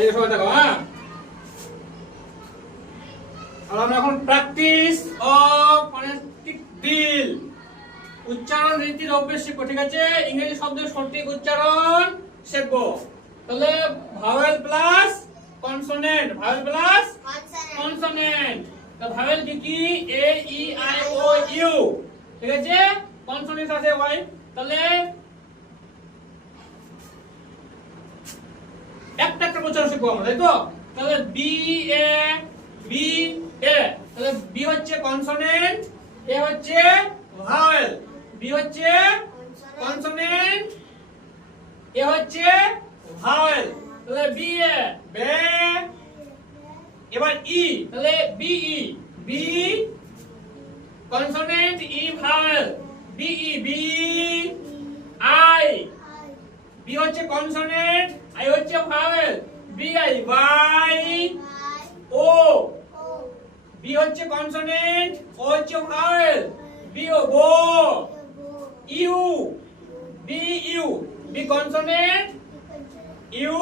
এই সবাই দেখো হ্যাঁ। আর আমরা এখন প্র্যাকটিস অফ ফনেটিক ড্রিল, উচ্চারণ রীতির অভ্যাস শিখবো, ঠিক আছে? ইংরেজি শব্দের সঠিক উচ্চারণ শিখবো। তাহলে vowel plus consonant, vowel plus consonant. তো ভাওয়েল কি কি? এ ই আই ও ইউ, ঠিক আছে? কনসোনেন্ট আছে ওয়াই। তাহলে একটা একটা উচ্চারণ শিখবো আমরা, তাই তো? তাহলে বি এ, বি এ, তাহলে বি হচ্ছে কনসোনেন্ট, এ হচ্ছে ভাওয়েল। বি হচ্ছে কনসোনেন্ট, এ হচ্ছে ভাওয়েল। তাহলে বি এ বে, এবার ই, তাহলে B E, B consonant, E vowel. B E বি। আই, বি হচ্ছে কনসোনেন্ট, আই হচ্ছে ভাওয়েল। বি আই বাই। ও, বি হচ্ছে কনসোনেন্ট, ও হচ্ছে ভাওয়েল। বি ও বো। U, B U, B consonant, U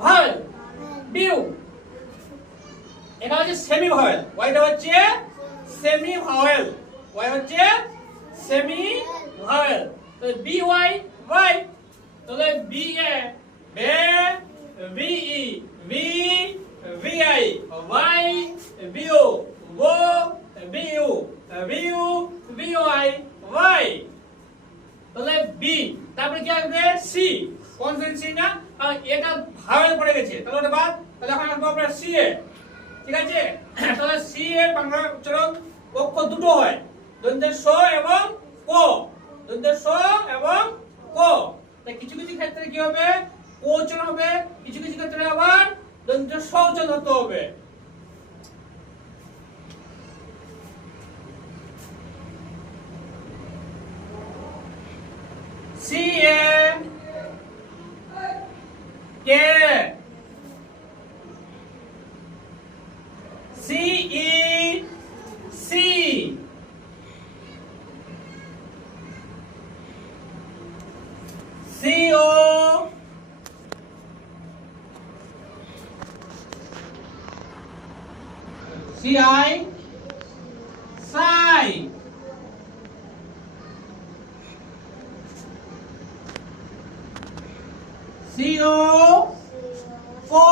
vowel. বিউ, এটা হচ্ছে সেমি ভাওয়েল, ওয়াইটা হচ্ছে সেমি ভাওয়েল, ওয়াই হচ্ছে সেমি ভাওয়েল। তো বি ওয়াই ওয়াই, তাহলে বি এ বে, বি ই বি, B I Y, B O বো, বি ইউ বিউ, বি ওয়াই ওয়াই। তাহলে বি, তারপরে কি আসবে? সি, কনসোনেন্ট সি না, এটা ভাওয়েল পড়ে গেছে, তাহলে ওটা বাদ। তাহলে এখন আসবো আমরা সি এ, ঠিক আছে? তাহলে সি এর বাংলা উচ্চারণ অক্ষর দুটো হয়, দন্তের স এবং ক, দন্তের স এবং ক। তাই কিছু কিছু ক্ষেত্রে কি হবে? ক উচ্চারণ হবে, কিছু কিছু ক্ষেত্রে আবার দন্তের স উচ্চারণ হতে হবে। C A K, C E C, C O C I সাই, সি ও কো,